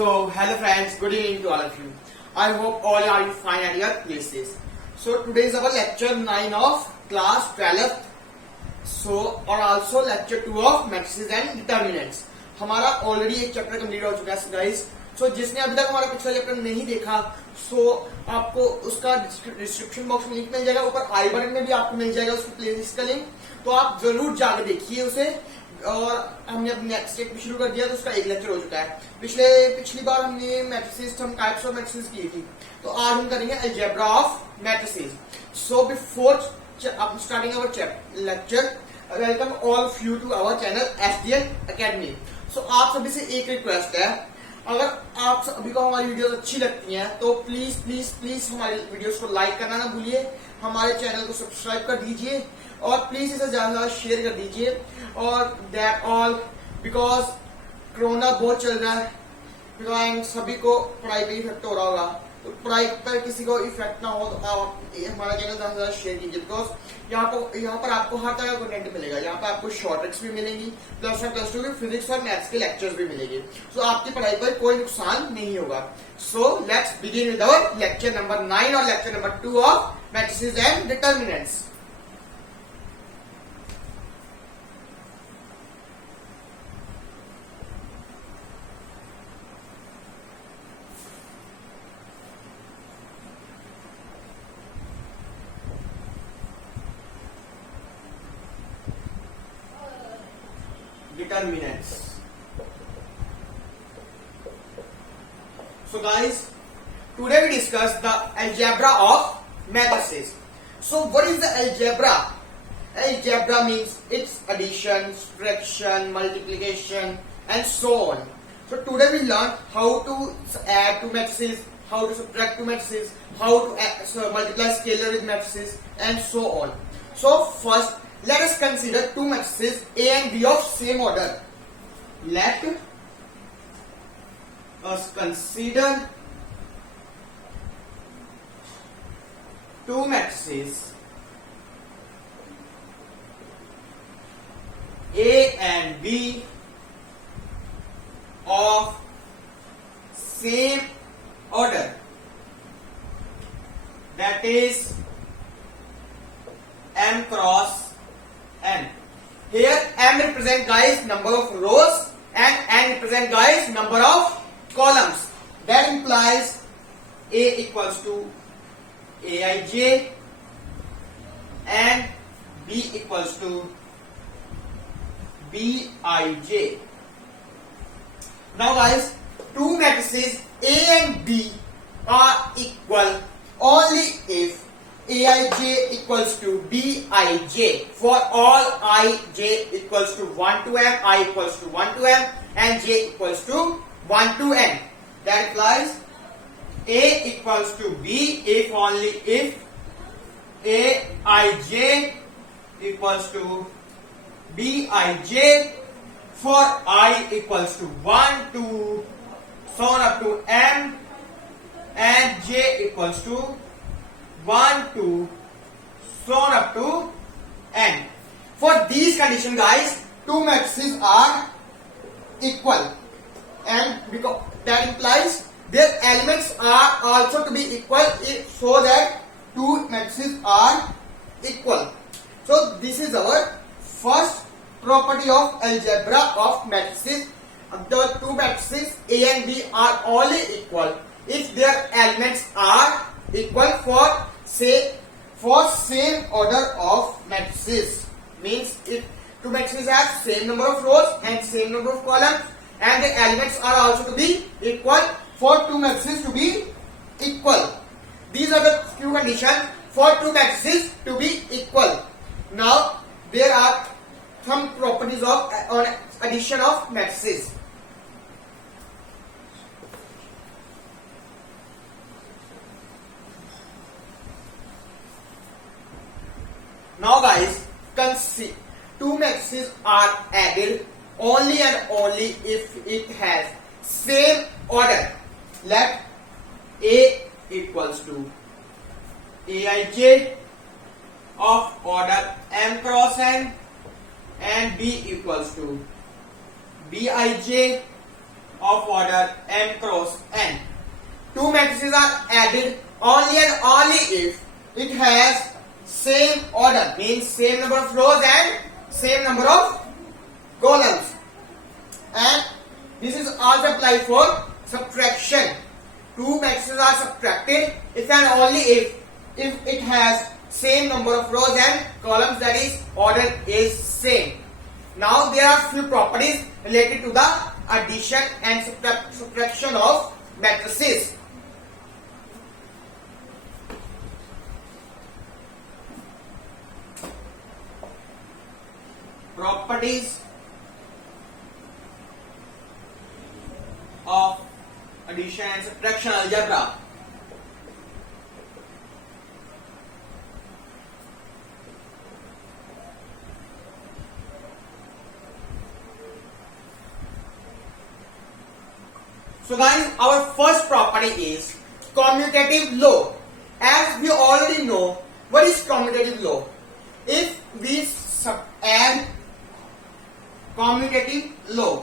So, hello friends, good evening to all of you. I hope all are fine at your places. So, today is our lecture 9 of class 12th. So, और also lecture 2 of matrices and determinants. हमारा already एक chapter complete हो चुका है guys. सो जिसने अभी तक हमारा पिछला चैप्टर नहीं देखा, सो आपको उसका डिस्क्रिप्शन बॉक्स में लिंक मिल जाएगा, ऊपर आई बटन में भी आपको मिल जाएगा उसकी प्लेलिस्ट का लिंक. तो आप जरूर जाकर देखिए उसे. और हमने अब नेक्स्ट एक भी शुरू कर दिया, तो उसका एक लेक्चर हो चुका है. पिछली बार हमने मैट्रिसेस, हम टाइप्स ऑफ मैट्रिसेस की थी, तो आज हम करेंगे algebra of matrices. So before starting our lecture, welcome all of you to our channel SDN academy. So आप सभी से एक रिक्वेस्ट है, अगर आप सभी को हमारी वीडियोस अच्छी लगती हैं तो प्लीज प्लीज प्लीज हमारी वीडियोस को लाइक करना ना भूलिए, हमारे चैनल को सब्सक्राइब कर दीजिए और प्लीज इसे ज्यादा ज्यादा शेयर कर दीजिए. और दैट ऑल बिकॉज कोरोना बहुत चल रहा है, बिकॉज सभी को पढ़ाई पे इफेक्ट हो रहा होगा. तो पढ़ाई पर किसी को इफेक्ट ना हो तो आप हमारा चैनल ज्यादा से ज्यादा शेयर कीजिए. बिकॉज यहाँ पर आपको हर तरह का कंटेंट मिलेगा. यहाँ पर आपको शॉर्ट ट्रिक्स भी मिलेंगी, प्लस वन प्लस टू की फिजिक्स और मैथ्स के लेक्चर्स भी मिलेंगे. सो आपकी पढ़ाई पर कोई नुकसान नहीं होगा. So let's begin with our lecture number 9 और lecture number 2 of matrices and determinants. Determinants. So guys, today we discuss the algebra of matrices. So what is the algebra? Algebra means its addition, subtraction, multiplication and so on. So today we learn how to add two matrices, how to subtract two matrices, how to multiply scalar with matrices and so on. So first, let us consider two matrices A and B of same order. Let us consider two matrices A and B of same order. That is M cross n. Here m represent guys number of rows and n represent guys number of columns. That implies A equals to Aij and B equals to Bij. Now guys, two matrices A and B are equal only if Aij equals to Bij for all ij equals to 1 to m, I equals to 1 to m and j equals to 1 to n. That implies A equals to B if only if Aij equals to Bij for I equals to 1 to so on up to m and j equals to 1 to so on up to n. For these conditions guys, two matrices are equal, and because that implies their elements are also to be equal, so that two matrices are equal. So this is our first property of algebra of matrices. The two matrices A and B are only equal if their elements are equal for same order of matrices. Means if two matrices have same number of rows and same number of columns, and the elements are also to be equal for two matrices to be equal. These are the few conditions for two matrices to be equal. Now there are some properties of addition of matrices. Now guys, consider two matrices are added only and only if it has same order. Let A equals to Aij of order m cross n and B equals to Bij of order n cross n. Two matrices are added only and only if it has same order, means same number of rows and same number of columns. And this is also applied for subtraction. Two matrices are subtracted if and only if it has same number of rows and columns, that is order is same. Now there are few properties related to the addition and subtraction of matrices. Properties of addition and subtraction algebra. So guys, our first property is commutative law. As we already know, what is commutative law? If we add commutative law,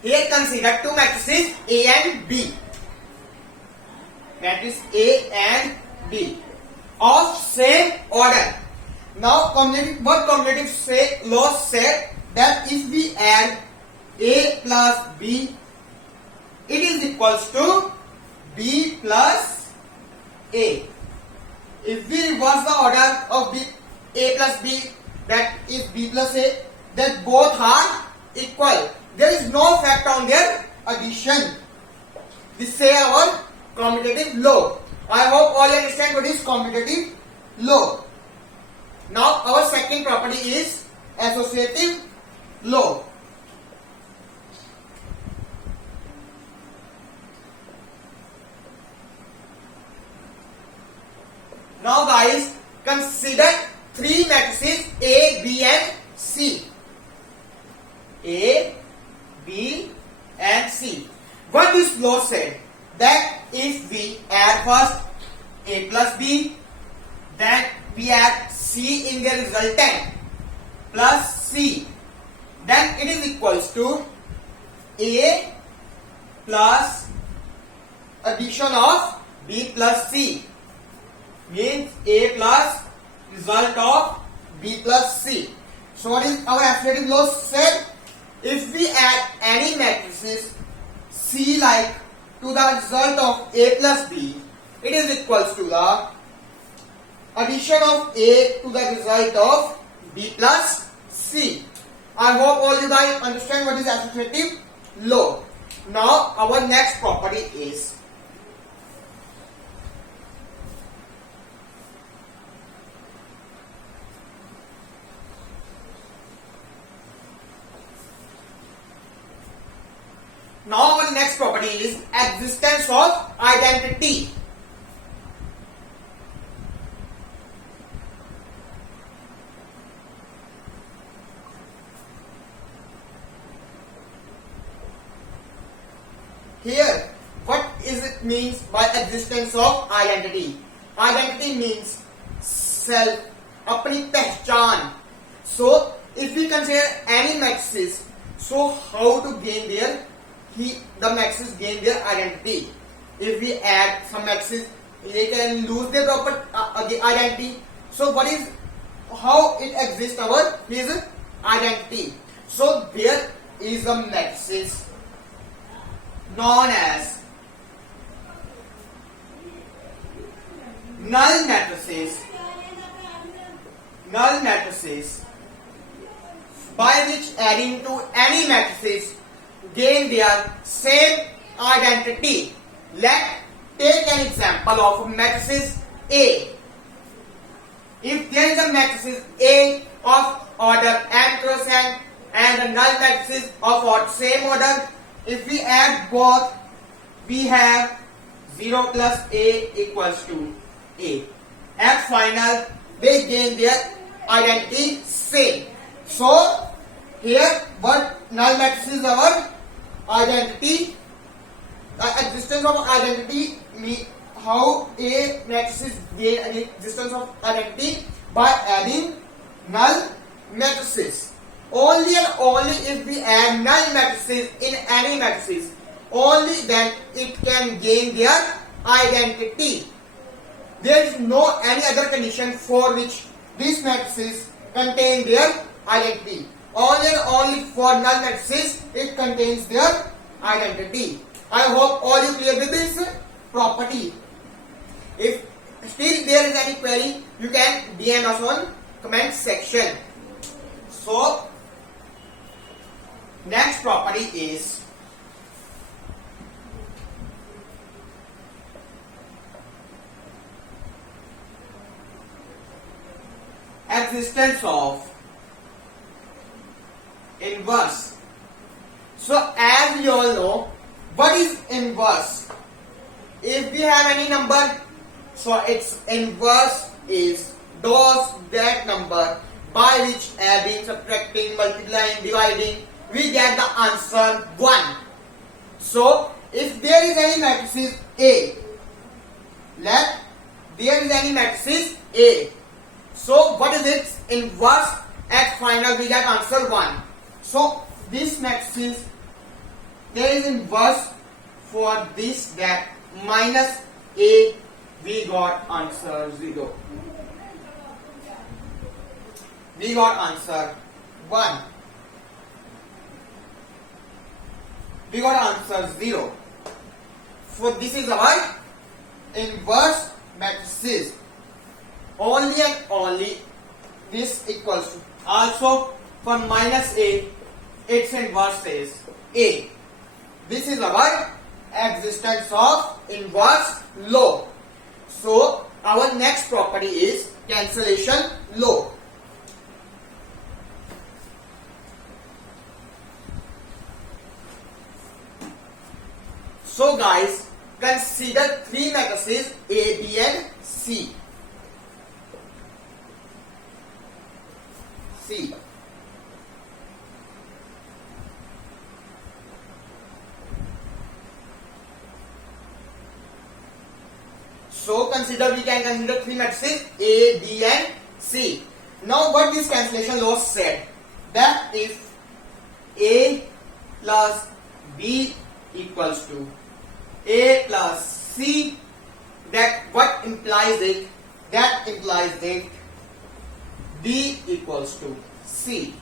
here consider two matrices A and B. Matrix A and B of same order. Now what commutative law said that if we add A plus B, it is equals to B plus A. If we reverse the order of A plus B, that is B plus A, that both are equal. There is no effect on their addition. This is our commutative law. I hope all you understand what is commutative law. Now our second property is associative law. Now guys, consider three matrices A, B and C. A, B and C. What this law said? That if we add first A plus B, then we add C in the resultant plus C, then it is equals to A plus addition of B plus C, means A plus result of B plus C. So what is our associative law said? If we add any matrices C like to the result of A plus B, it is equals to the addition of A to the result of B plus C. I hope all you guys understand what is associative law. Now our next property is existence of identity. Here, what is it means by existence of identity? Identity means self, अपनी पहचान. So, if we consider any matrices, so how to gain their the matrices gain their identity? If we add some matrices, they can lose their proper the identity. So, what is how it exists? Our is identity. So, there is a matrices known as null matrices by which adding to any matrices gain their same identity. Let's take an example of matrices A. If there is a matrices A of order n cross n and a null matrices of same order, if we add both, we have 0 plus A equals to A. At final, they gain their identity same. So, here what null matrix is our identity. The existence of identity, how A matrices gain existence of identity by adding null matrices. Only and only if we add null matrices in any matrices, only then it can gain their identity. There is no any other condition for which these matrices contain their identity. Only and only for null matrices it contains their identity. I hope all you clear with this property. If still there is any query, you can DM us on comment section. So next property is existence of inverse. So as you all know, what is inverse? If we have any number, so its inverse is that number by which adding, subtracting, multiplying, dividing, we get the answer 1. So if there is any matrices A, let there is any matrices A. So what is its inverse? At final we get answer 1. So this matrices, there is inverse for this, that minus A, we got answer 0. We got answer 1. We got answer 0. So this is our inverse matrices. Only and only this equals to. Also for minus A, its inverse is A. This is our existence of inverse law. So our next property is cancellation law. So guys, consider three matrices A, B and C. So we can consider three matrices A, B and C. Now what this cancellation law said, that if A plus B equals to A plus C, that what implies it? That implies that B equals to C.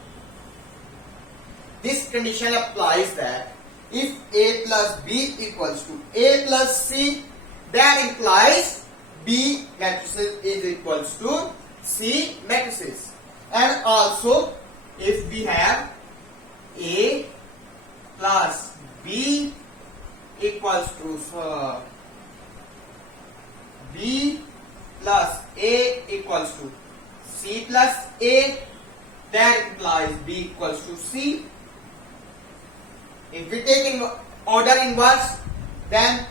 This condition applies that if A plus B equals to A plus C, that implies B matrices is equals to C matrices. And also if we have A plus B equals to B plus A equals to C plus A, that implies B equals to C. If we take in order inverse, then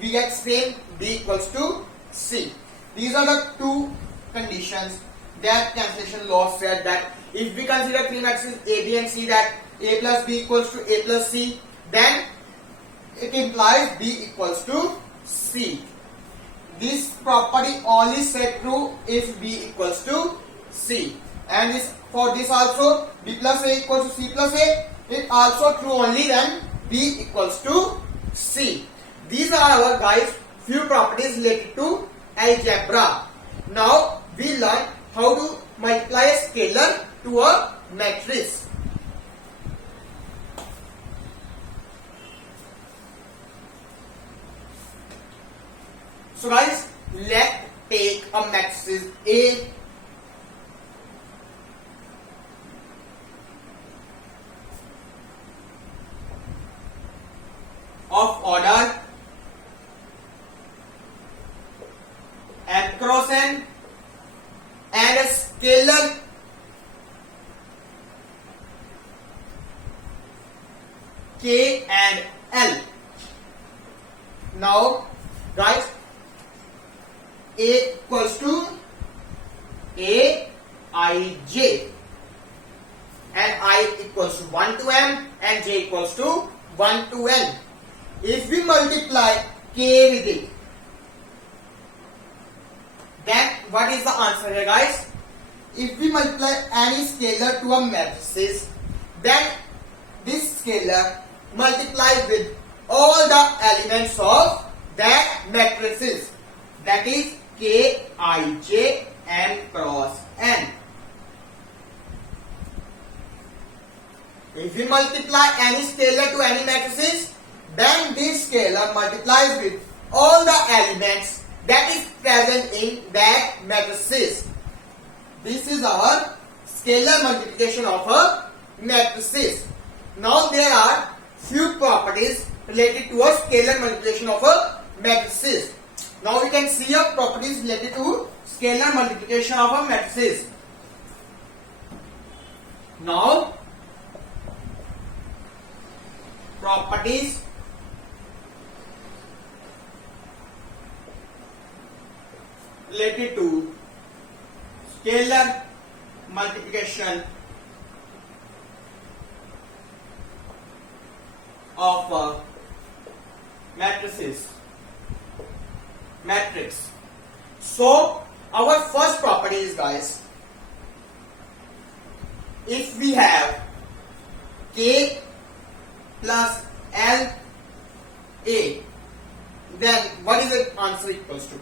we get same, B equals to C. These are the two conditions that cancellation law said, that if we consider three matrices A, B and C, that A plus B equals to A plus C, then it implies B equals to C. This property only set true if B equals to C. And this, for this also B plus A equals to C plus A, it also true only when B equals to C. These are our guys few properties related to algebra. Now we learn how to multiply a scalar to a matrix. So guys, let's take a matrix A of order and cross n and a scalar K and L. Now guys, A equals to A I J and I equals to 1 to M and J equals to 1 to N. If we multiply K with it, then what is the answer here guys? if we multiply any scalar to a matrices, then this scalar multiplies with all the elements of that matrices, that is K, I, J, M cross N. If we multiply any scalar to any matrices, then this scalar multiplies with all the elements that is present in that matrices. This is our scalar multiplication of a matrices. Now there are few properties related to a scalar multiplication of a matrices. Now we can see a properties related to scalar multiplication of a matrices. Now properties related to scalar multiplication of matrices. Matrix. So our first property is, guys, if we have K plus L A, then what is the answer equals to?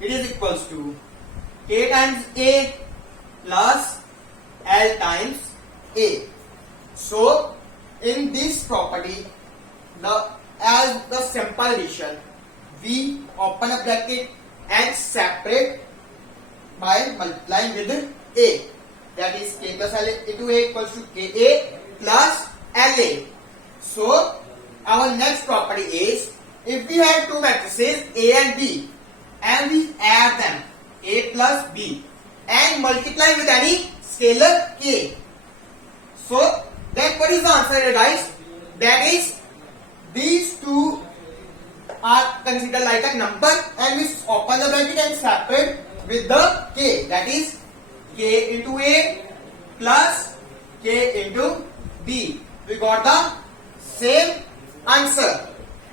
It is equals to K times A plus L times A. So in this property, as the simple addition, we open a bracket and separate by multiplying with A. That is K plus L into A equals to KA plus LA. So our next property is, if we have two matrices A and B and we add them, A plus B, and multiply with any scalar K. So then what is the answer, guys? That is, these two are considered like a number and we open the bracket and separate with the K. That is K into A plus K into B. We got the same answer.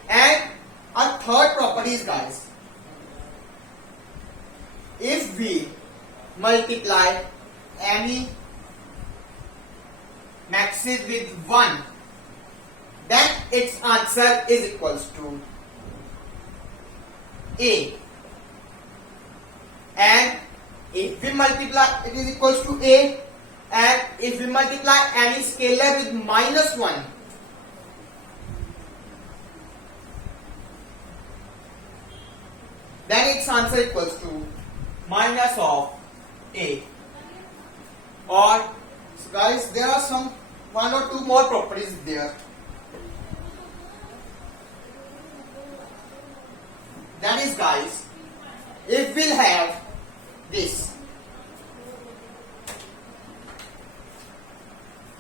And our third property is, guys, if we multiply any matrices with 1, then its answer is equals to A. And if we multiply, it is equals to A. And if we multiply any scalar with -1, then its answer equals to minus of A. Or, so guys, there are some one or two more properties there. That is, guys, if we'll have this,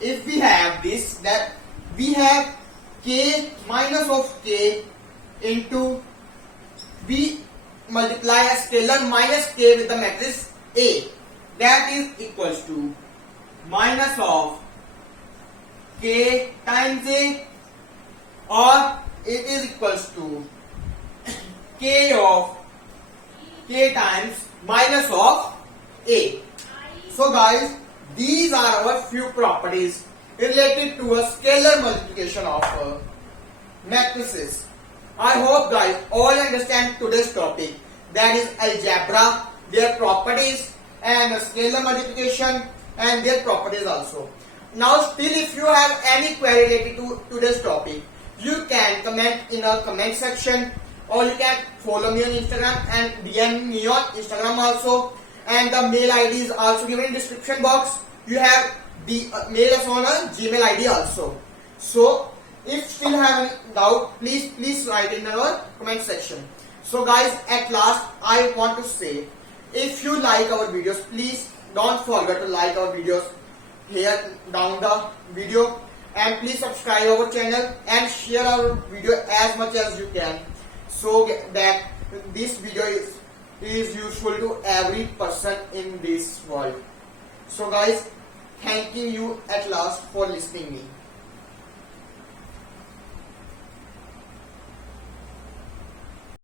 if we have this, that we have K minus of K into, we multiply a scalar minus K with the matrix A, that is equals to minus of K times A, or it is equals to K of K times minus of A. So guys, these are our few properties related to a scalar multiplication of matrices. I hope, guys, all understand today's topic, that is algebra, their properties, and scalar multiplication and their properties also. Now still, if you have any query related to today's topic, you can comment in a comment section, or you can follow me on Instagram and DM me on Instagram also, and the mail ID is also given in description box. You have the mail us on a Gmail ID also. So if still have any doubt, please write in our comment section. So guys, at last I want to say, if you like our videos, please don't forget to like our videos here down the video, and please subscribe our channel and share our video as much as you can, so that this video is useful to every person in this world. So guys, thanking you at last for listening me.